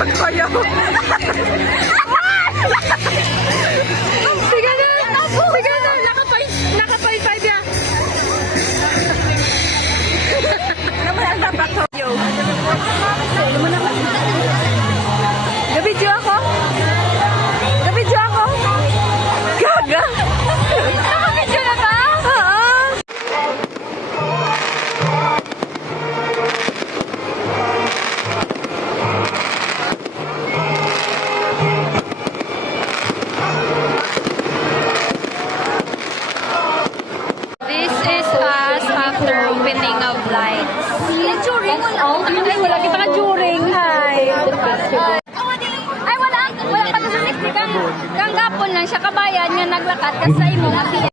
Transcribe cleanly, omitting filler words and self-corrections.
Kayo. Sige na. Sige na. Nakapay ya. Ano mo lang dapat to? Gabidyo ako? Gabidyo ako? Gaga? Nakabidyo na ba? Oo. This is us after opening of lights. During wala kita ka during. Hi. Ay, wala pa sa 60 kang gapon lang siya kabayan nga naglakad kasi sa imo nga